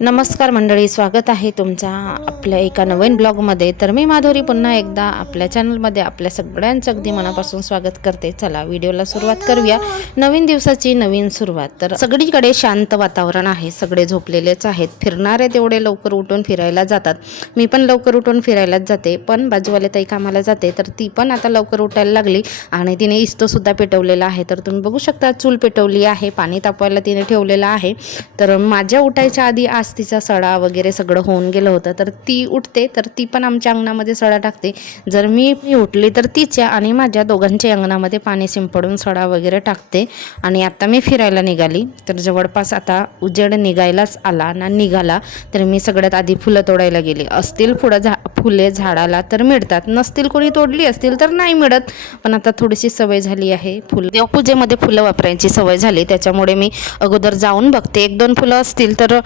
नमस्कार मंडळी स्वागत आहे तुमचा आपल्या एका नवीन ब्लॉगमध्ये. तर मी माधुरी पुन्हा एकदा आपल्या चॅनलमध्ये आपल्या सगळ्यांचं अगदी मनापासून स्वागत करते. चला व्हिडिओला सुरुवात करूया. नवीन दिवसाची नवीन सुरुवात. तर सगळीकडे शांत वातावरण आहे. सगळे झोपलेलेच आहेत. फिरणारे तेवढे लवकर उठून फिरायला जातात. मी पण लवकर उठून फिरायलाच जाते. पण बाजूवाले ताई कामाला जाते. तर ती पण आता लवकर उठायला लागली आणि तिने इस्तोसुद्धा पेटवलेला आहे. तर तुम्ही बघू शकता चूल पेटवली आहे. पाणी तापवायला तिने ठेवलेलं आहे. तर माझ्या उठायच्या आधी आज तिचा सडा वगैरे सगळं होऊन गेलं होतं तर ती उठते तर ती पण आमच्या अंगणामध्ये सडा टाकते. जर मी उठली तर तिच्या आणि माझ्या दोघांच्या अंगणामध्ये पाणी शिंपडून सडा वगैरे टाकते. आणि आता मी फिरायला निघाली तर जवळपास आता उजेड निघायलाच आला ना निघाला तर मी सगळ्यात आधी फुलं तोडायला गेली. असतील फुलं झा फुले झाडाला तर मिळतात नसतील कोणी तोडली असतील तर नाही मिळत. पण आता थोडीशी सवय झाली आहे फुलं देवपूजेमध्ये फुलं वापरायची सवय झाली त्याच्यामुळे मी अगोदर जाऊन बघते. एक दोन फुलं असतील तर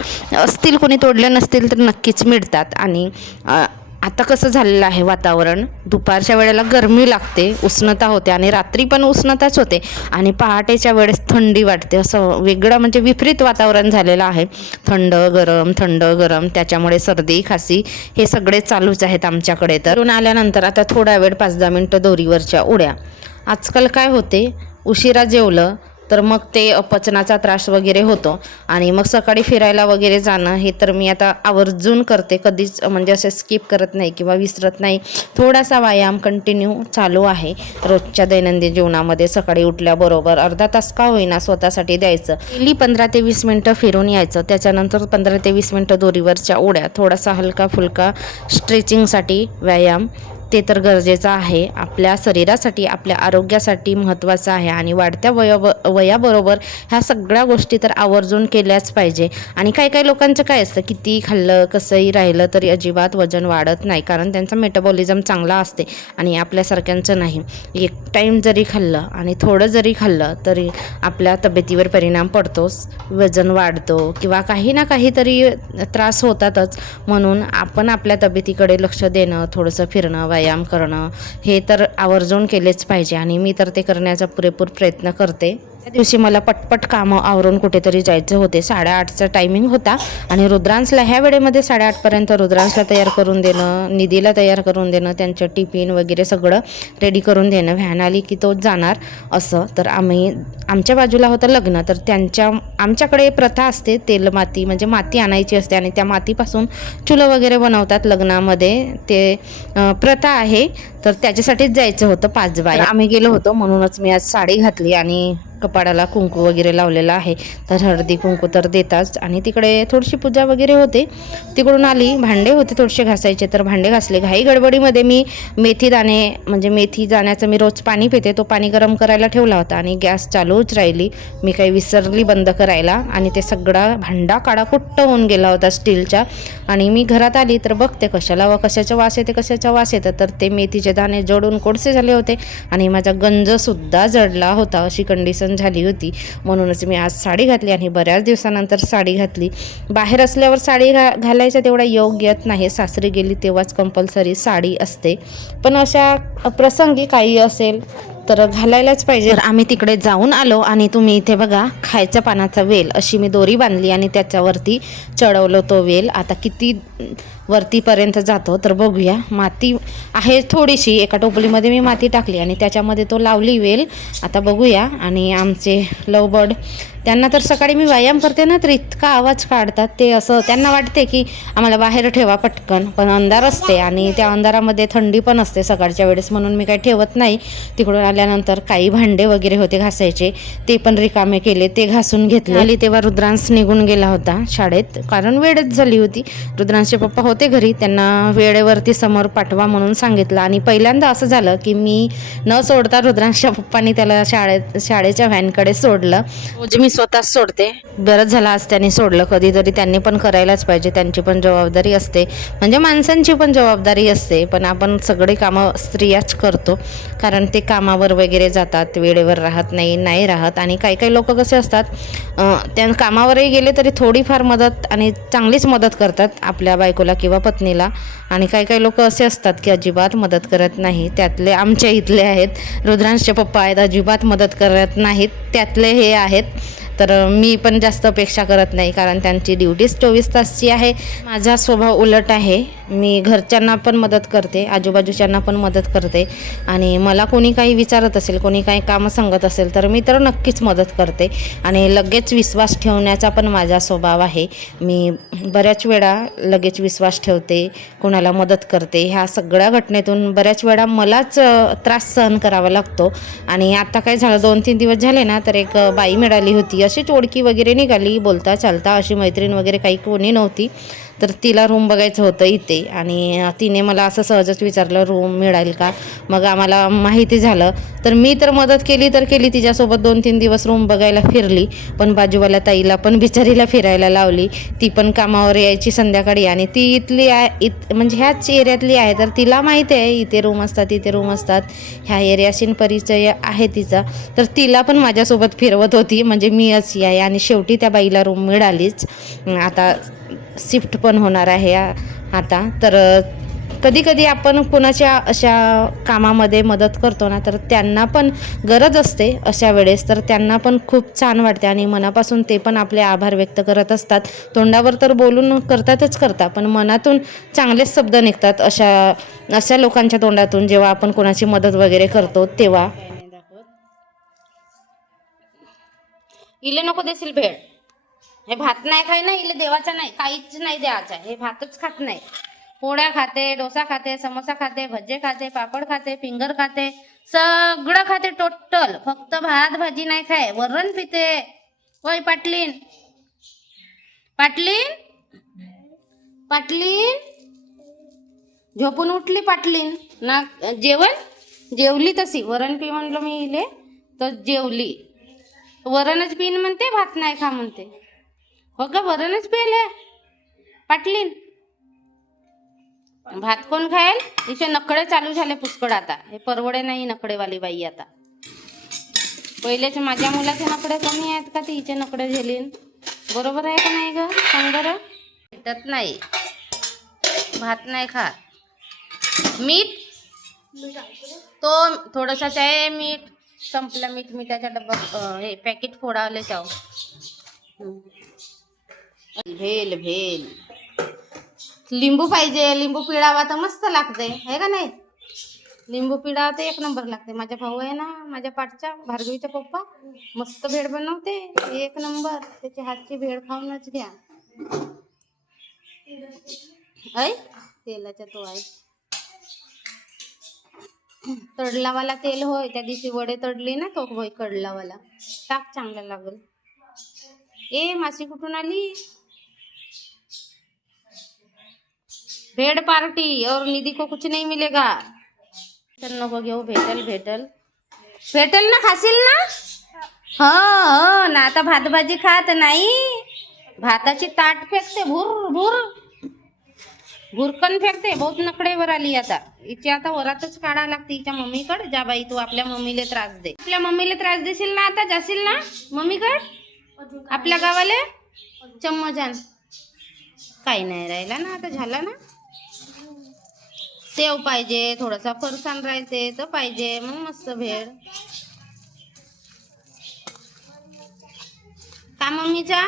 असतील कोणी तोडल्या नसतील तर नक्कीच मिळतात. आणि आता कसं झालेलं आहे वातावरण? दुपारच्या वेळेला गरमी लागते उष्णता होते आणि रात्री पण उष्णताच होते. आणि पहाटेच्या वेळेस थंडी वाटते असं वेगळं म्हणजे विपरीत वातावरण झालेलं आहे. थंड गरम थंड गरम. त्याच्यामुळे सर्दी खासी हे सगळे चालूच आहेत आमच्याकडे तर. इकडून आल्यानंतर आता थोडा वेळ पाच दहा मिनटं दोरीवरच्या उड्या. आजकाल काय होते? उशिरा जेवलं तर मग ते अपचनाचा त्रास वगैरे होतो. आणि मग सकाळी फिरायला वगैरे जाणं हे तर मी आता आवर्जून करते. कधीच म्हणजे असे स्किप करत नाही किंवा विसरत नाही. थोडासा व्यायाम कंटिन्यू चालू आहे. रोजच्या दैनंदिन जीवनामध्ये सकाळी उठल्याबरोबर अर्धा तास का होईना स्वतःसाठी द्यायचं. डेली पंधरा ते वीस मिनटं फिरून यायचं. त्याच्यानंतर पंधरा ते वीस मिनटं दोरीवरच्या ओढ्या थोडासा हलका फुलका स्ट्रेचिंगसाठी व्यायाम. ते तर गरजेचं आहे. आपल्या शरीरासाठी आपल्या आरोग्यासाठी महत्त्वाचं आहे आणि वाढत्या वय वयाबरोबर ह्या सगळ्या गोष्टी तर आवर्जून केल्याच पाहिजे. आणि काही काही लोकांचं काय असतं किती खाल्लं कसंही राहिलं तरी अजिबात वजन वाढत नाही. कारण त्यांचा मेटाबॉलिझम चांगला असते आणि आपल्यासारख्यांचं नाही. एक टाईम जरी खाल्लं आणि थोडं जरी खाल्लं तरी आपल्या तब्येतीवर परिणाम पडतोच वजन वाढतो किंवा काही ना काहीतरी त्रास होतातच. म्हणून आपण आपल्या तब्येतीकडे लक्ष देणं थोडंसं फिरणं व्यायाम करणं हे तर आवर्जून केलेच पाहिजे आणि मी तर ते करण्याचा पुरेपूर प्रयत्न करते. त्या दिवशी मला पटपट कामं आवरून कुठेतरी जायचं होते. साडेआठचा टायमिंग होता आणि रुद्रांशला ह्या वेळेमध्ये साडेआठपर्यंत रुद्रांशला तयार करून देणं निधीला तयार करून देणं त्यांचं टिफिन वगैरे सगळं रेडी करून देणं व्हॅन आली की तोच जाणार असं. तर आम्ही आमच्या बाजूला होतं लग्न तर त्यांच्या आमच्याकडे प्रथा असते तेल माती म्हणजे माती आणायची असते आणि त्या मातीपासून चुलं वगैरे बनवतात लग्नामध्ये. ते प्रथा आहे. तर त्याच्यासाठीच जायचं होतं पाच बाय. आम्ही गेलो होतो म्हणूनच मी आज साडी घातली आणि कपाडाला कुंकू वगैरे लावलेला आहे. तर हळदी कुंकू तर देताच. आणि तिकडे थोडीशी पूजा वगैरे होते. तिकडून आली भांडे होते थोडेसे घासायचे. तर भांडे घासले. घाई गडबडीमध्ये मी मेथी दाणे म्हणजे मेथी दाण्याचं मी रोज पाणी पिते. तो पाणी गरम करायला ठेवला होता आणि गॅस चालूच राहिली. मी काही विसरली बंद करायला. आणि ते सगळा भांडा काडा कुट्ट होऊन गेला होता स्टीलच्या. आणि मी घरात आली तर बघते कशाला व कशाचा वास येते कशाचा वास येतं. तर ते मेथीचे दाणे जडून कोडसे झाले होते. आणि माझा गंजसुद्धा जडला होता अशी कंडिशन झाली होती. म्हणूनच मी आज साडी घातली आणि बऱ्याच दिवसानंतर साडी घातली. बाहेर असल्यावर साडी घा घालायचा तेवढा योग येत नाही. सासरी गेली तेव्हाच कंपल्सरी साडी असते. पण अशा प्रसंगी काही असेल तर घालायलाच पाहिजे. आम्ही तिकडे जाऊन आलो आणि तुम्ही इथे बघा खायच्या पानाचा वेल अशी मी दोरी बांधली आणि त्याच्यावरती चढवलं तो वेल. आता किती वरतीपर्यंत जातो तर बघूया. माती आहे थोडीशी एका टोपलीमध्ये मी माती टाकली आणि त्याच्यामध्ये तो लावली वेल. आता बघूया. आणि आमचे लवबर्ड त्यांना तर सकाळी मी व्यायाम करते ना तर इतका आवाज काढतात ते. असं त्यांना वाटते की आम्हाला बाहेर ठेवा पटकन पण अंधार असते आणि त्या अंधारामध्ये थंडी पण असते सकाळच्या वेळेस म्हणून मी काही ठेवत नाही. तिकडून आल्यानंतर काही भांडे वगैरे होते घासायचे ते पण रिकामे केले. ते घासून घेतले आली तेव्हा रुद्रांश निघून गेला होता शाळेत. कारण वेळच झाली होती. रुद्रांशचे पप्पा होते घरी त्यांना वेळेवरती समोर पाठवा म्हणून सांगितलं. आणि पहिल्यांदा असं झालं की मी न सोडता रुद्रांशच्या पप्पांनी त्याला शाळेत शाळेच्या व्हॅनकडे सोडलं. रोज मी स्वतःच सोडते. बरंच झालं आज त्यांनी सोडलं. कधीतरी त्यांनी पण करायलाच पाहिजे. त्यांची पण जबाबदारी असते. म्हणजे माणसांची पण जबाबदारी असते. पण आपण सगळे कामं स्त्रियाच करतो. कारण ते कामावर वगैरे जातात वेळेवर राहत नाही नाही राहत. आणि काही काही लोक कसे असतात त्या कामावरही गेले तरी थोडीफार मदत आणि चांगलीच मदत करतात आपल्या बायकोला. किंवा पत्नीला. आणि काही काही लोक असे असतात की अजिबात मदत करत नाही. त्यातले आमच्या इथले आहेत. रुद्रांशचे पप्पा आहेत अजिबात मदत करत नाहीत. त्यातले हे आहेत. तर मी पण जास्त अपेक्षा करत नाही. कारण त्यांची ड्युटीच चोवीस तासची आहे. माझा स्वभाव उलट आहे. मी घरच्यांना पण मदत करते आजूबाजूच्यांना पण मदत करते. आणि मला कोणी काही विचारत असेल कोणी काही कामं सांगत असेल तर मी तर नक्कीच मदत करते. आणि लगेच विश्वास ठेवण्याचा पण माझा स्वभाव आहे. मी बऱ्याच वेळा लगेच विश्वास ठेवते कोणाला मदत करते. ह्या सगळ्या घटनेतून बऱ्याच वेळा मलाच त्रास सहन करावा लागतो. आणि आता काय झालं दोन तीन दिवस झाले ना तर एक बाई मिळाली होती. अशीच ओळखी वगैरे निघाली बोलता चालता अशी मैत्रीण वगैरे काही कोणी नव्हती. तर तिला रूम बघायचं होतं इथे. आणि तिने मला असं सहजच विचारलं रूम मिळेल का? मग आम्हाला माहिती झालं. तर मी तर मदत केली तर केली. तिच्यासोबत दोन तीन दिवस रूम बघायला फिरली. पण बाजूवाल्या ताईला पण बिचारीला फिरायला लावली. ती पण कामावर यायची संध्याकाळी. आणि ती इथली आहे इत म्हणजे ह्याच एरियातली आहे. तर तिला माहिती आहे इथे रूम असतात इथे रूम असतात. ह्या एरियाशी परिचय आहे तिचा. तर तिला पण माझ्यासोबत फिरवत होती. म्हणजे मी अशी आहे आणि शेवटी त्या बाईला रूम मिळालीच. आता शिफ्ट पण होणार आहे आता. तर कधी कधी आपण कोणाच्या अशा कामामध्ये मदत करतो ना तर त्यांना पण गरज असते अशा वेळेस. तर त्यांना पण खूप छान वाटते आणि मनापासून ते पण आपले आभार व्यक्त करत असतात. तोंडावर तर बोलून करतातच करतात पण मनातून चांगलेच शब्द निघतात अशा अशा लोकांच्या तोंडातून. जेव्हा आपण कोणाची मदत वगैरे करतो तेव्हा. इले नको देशील भेळ हे भात नाही खाय ना इले देवाचा नाही काहीच नाही द्यायचा. हे भातच खात नाही. पोळ्या खाते डोसा खाते समोसा खाते भजे खाते पापड खाते फिंगर खाते सगळं खाते टोटल. फक्त भात भाजी नाही खाय. वरण पिते. होय पाटलीन. पाटलीन? पाटलीन? झोपून उठली पाटलीन. ना जेवण? जेवली तशी. वरण पी म्हणलं मी इले तर जेवली. वरणच पिन म्हणते भात नाही खा म्हणते. हो का वरणच पेले पाटलीन. भात कोण खायल? तिचे नकडे चालू झाले पुष्कळ आता. हे परवडे नाही नकडेवाली बाई आता. पहिलेच माझ्या मुलाचे नकडे कमी आहेत का? ते हिचे नकडे झेलीन. बरोबर आहे का नाही ग? सांग बरं. भेटत नाही. भात नाही खात. मीठ? तो थोडंसंच आहे मीठ. संपलं मीठ. मिठाच्या डब्बा हे पॅकेट फोडावले चाव भेल भेल. लिंबू पाहिजे लिंबू पिळावा तर मस्त लागते आहे का नाही? लिंबू पिळावा तर एक नंबर लागते माझ्या भाऊ आहे ना माझ्या पाठच्या भार्गवीचा पप्पा मस्त भेळ बनवते एक नंबर. त्याच्या हातची भेळ खाऊनच घ्या. ऐ तेलाचा तो आहे तडलावाला तेल होय त्या दिवशी वडे तडली ना तो होय कडलावाला. टाक चांगला लागल. ए मासी कुठून आली? भेड़ पार्टी और निधि को कुछ नहीं मिलेगा। चल नको घेऊ भेटल भेटल। भेटल ना खाशील ना? हो हो ना आता भात भाजी खात नाही। भाताची ताट फेकते भूर भूर। भुरकन फेकते बहुत नकडे वर आली आता। हिची आता वरातच काढा लागते हिच्या मम्मीकडे. जा बाई तू आपल्या मम्मीला त्रास दे. आपल्या मम्मीला त्रास देशील ना आता? जाशील ना? मम्मीकड? आपल्या गावाले? चम्मजान. काही नाही राहिला ना आता झाला ना? सेव पाहिजे थोडासा फरसाण राहायचे तर पाहिजे मग मस्त भेळ. का मम्मीचा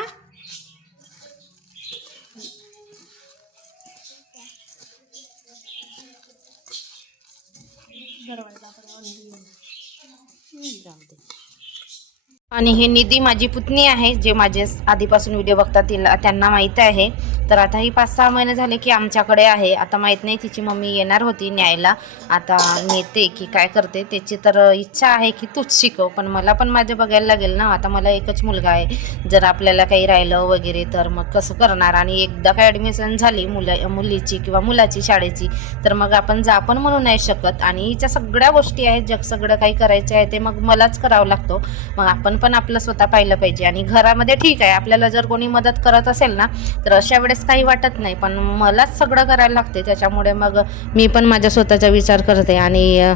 आणि ही निधी माझी पुतणी आहे जे माझे आधीपासून व्हिडिओ बघतात तिला त्यांना माहीत आहे. तर आता ही पाच सहा महिने झाले की आमच्याकडे आहे. आता माहीत नाही तिची मम्मी येणार होती न्यायला. आता नेते की काय करते त्याची तर इच्छा आहे की तूच शिकव. पण मला पण माझे बघायला लागेल ना. आता मला एकच मुलगा आहे. जर आपल्याला काही राहिलं वगैरे तर मग कसं करणार? आणि एकदा काय ॲडमिशन झाली मुला मुलीची किंवा मुलाची शाळेची तर मग आपण जा पण म्हणू नाही शकत. आणि हिच्या सगळ्या गोष्टी आहेत जग सगळं काही करायचे आहे ते मग मलाच करावं लागतो. मग आपण पण आपलं स्वतः पाहिलं पाहिजे. आणि घरामध्ये ठीक आहे. आपल्याला जर कोणी मदत करत असेल ना तर अशा वेळेस काही वाटत नाही पण मलाच सगळं करायला लागते. त्याच्यामुळे मग मी पण माझ्या स्वतःचा विचार करते आणि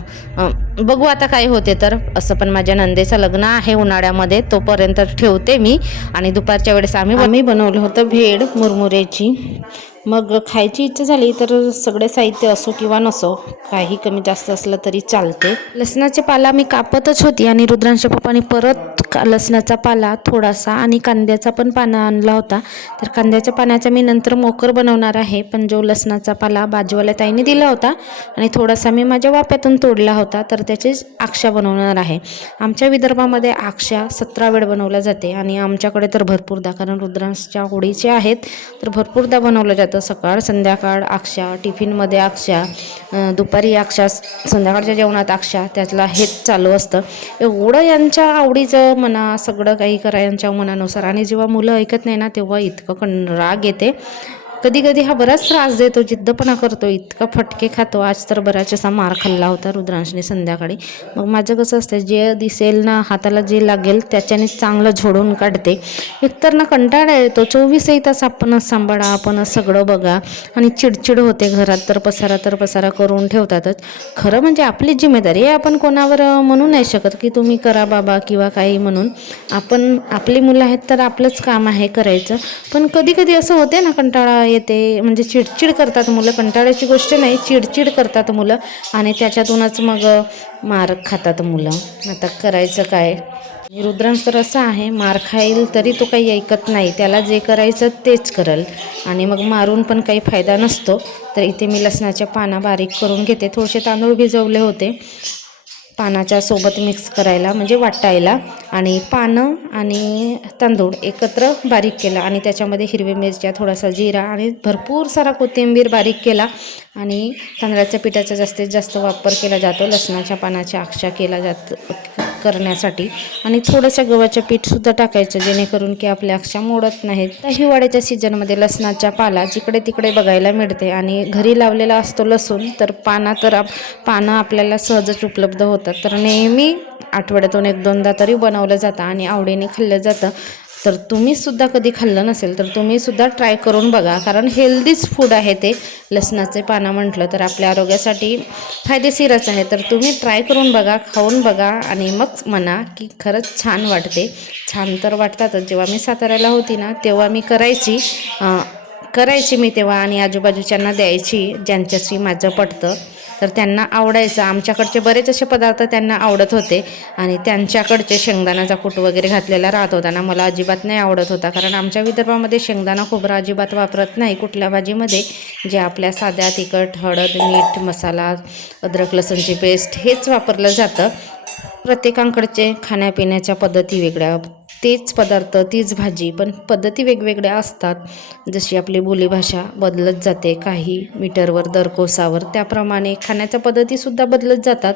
बघू आता काय होते तर. असं पण माझ्या नंदेचं लग्न आहे उन्हाळ्यामध्ये तोपर्यंत ठेवते मी. आणि दुपारच्या वेळेस आम्ही आम्ही बनवलं होतं भेळ मुरमुऱ्याची मग खायची इच्छा झाली तर सगळे साहित्य असो किंवा नसो काही कमी जास्त असलं तरी चालते. लसणाचे पाला मी कापतच होती आणि रुद्रांच्या पप्पाने परत लसणाचा पाला थोडासा आणि कांद्याचा पण पाना आणला होता. तर कांद्याच्या पाण्याचा मी नंतर मोकर बनवणार आहे पण जो लसणाचा पाला बाजूवाल्या ताईने दिला होता आणि थोडासा मी माझ्या वाप्यातून तोडला होता तर त्याचीच आक्षा बनवणार आहे. आमच्या विदर्भामध्ये आक्षा सतरा वेळ बनवल्या जाते आणि आमच्याकडे तर भरपूरदा कारण रुद्रांशच्या होळीचे आहेत तर भरपूरदा बनवलं जातं. सकाळ संध्याकाळ आक्षा टिफिनमध्ये आक्षा दुपारी आक्षा संध्याकाळच्या जेवणात आक्षा त्यातला हेच चालू असतं. एवढं यांच्या आवडीचं म्हणा सगळं काही करा यांच्या मनानुसार. आणि जेव्हा मुलं ऐकत नाही ना तेव्हा इतकं कण राग येते. कधी कधी हा बराच त्रास देतो जिद्दपणा करतो इतका फटके खातो. आज तर बराच असा मार खाल्ला होता रुद्रांशने संध्याकाळी. मग माझं कसं असतं जे दिसेल ना हाताला जे लागेल त्याच्याने चांगलं झोडून काढते. एकतर ना कंटाळा येतो चोवीसही तास आपणच सांभाळा आपणच सगळं बघा. आणि चिडचिड होते घरात तर पसारा तर पसारा करून ठेवतातच. खरं म्हणजे आपली जिम्मेदारी आहे आपण कोणावर म्हणू नाही शकत की तुम्ही करा बाबा किंवा काही म्हणून. आपण आपली मुलं आहेत तर आपलंच काम आहे करायचं. पण कधी कधी असं होते ना कंटाळा येते म्हणजे चिडचिड करतात मुलं कंटाळ्याची गोष्ट नाही चिडचिड करतात मुलं आणि त्याच्यातूनच मग मार खातात मुलं. आता करायचं काय? रुद्रांश तर असं आहे मार खाईल तरी तो काही ऐकत नाही. त्याला जे करायचं तेच करल. आणि मग मारून पण काही फायदा नसतो. तर इथे मी लसणाच्या पाना बारीक करून घेते. थोडेसे तांदूळ भिजवले होते. पानाच्या सोबत मिक्स करायला म्हणजे वाटायला. आणि पानं आणि तांदूळ एकत्र बारीक केला आणि त्याच्यामध्ये हिरव्या मिरच्या थोडासा जिरा आणि भरपूर सारा कोथिंबीर बारीक केला. आणि तांदळाच्या पिठाचा जास्तीत जास्त वापर केला जातो. लसणाच्या पानाच्या आक्षा केला जातो करण्यासाठी आणि थोडंसं गव्हाचं पीठसुद्धा टाकायचं जेणेकरून की आपल्या अक्षा मोडत नाहीत. तर हिवाळ्याच्या सीजनमध्ये लसणाच्या पाला जिकडे तिकडे बघायला मिळते आणि घरी लावलेला असतो लसूण तर पाना तर आप पानं आपल्याला सहजच उपलब्ध होतात. तर नेहमी आठवड्यातून एक दोनदा तरी बनवलं जातं आणि आवडीने खाल्लं जातं. तर तुम्हीसुद्धा कधी खाल्लं नसेल तर तुम्हीसुद्धा ट्राय करून बघा. कारण हेल्दीच फूड आहे ते. लसणाचे पानं म्हटलं तर आपल्या आरोग्यासाठी फायदेशीरच आहे. तर तुम्ही ट्राय करून बघा खाऊन बघा आणि मग म्हणा की खरंच छान वाटते. छान तर वाटतातच. जेव्हा मी साताऱ्याला होती ना तेव्हा मी करायची करायची मी तेव्हा आणि आजूबाजूच्यांना द्यायची ज्यांच्याशी माझं पटतं. तर त्यांना आवडायचं. आमच्याकडचे बरेच असे पदार्थ त्यांना आवडत होते. आणि त्यांच्याकडचे शेंगदाण्याचा कूट वगैरे घातलेला राहत होता ना मला अजिबात नाही आवडत होता. कारण आमच्या विदर्भामध्ये शेंगदाणा खोबरा अजिबात वापरत नाही. कुठल्या भाजीमध्ये जे आपल्या साध्या तिखट हळद मीठ मसाला अद्रक लसूणची पेस्ट हेच वापरलं जातं. प्रत्येकांकडचे खाण्यापिण्याच्या पद्धती वेगळ्या तेच पदार्थ तीच भाजी पण पद्धती वेगवेगळ्या असतात. जशी आपली बोलीभाषा बदलत जाते काही मीटरवर दर कोसावर त्याप्रमाणे खाण्याच्या पद्धतीसुद्धा बदलत जातात.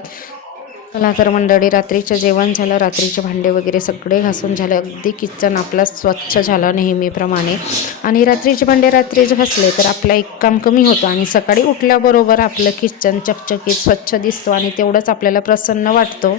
चला तर मंडळी रात्रीचं जेवण झालं रात्रीचे भांडे वगैरे सगळे घासून झाले. अगदी किचन आपला स्वच्छ झालं नेहमीप्रमाणे. आणि रात्रीचे भांडे रात्रीच घासले तर आपलं एक काम कमी होतं आणि सकाळी उठल्याबरोबर आपलं किचन चकचकीत स्वच्छ दिसतो आणि तेवढंच आपल्याला प्रसन्न वाटतो.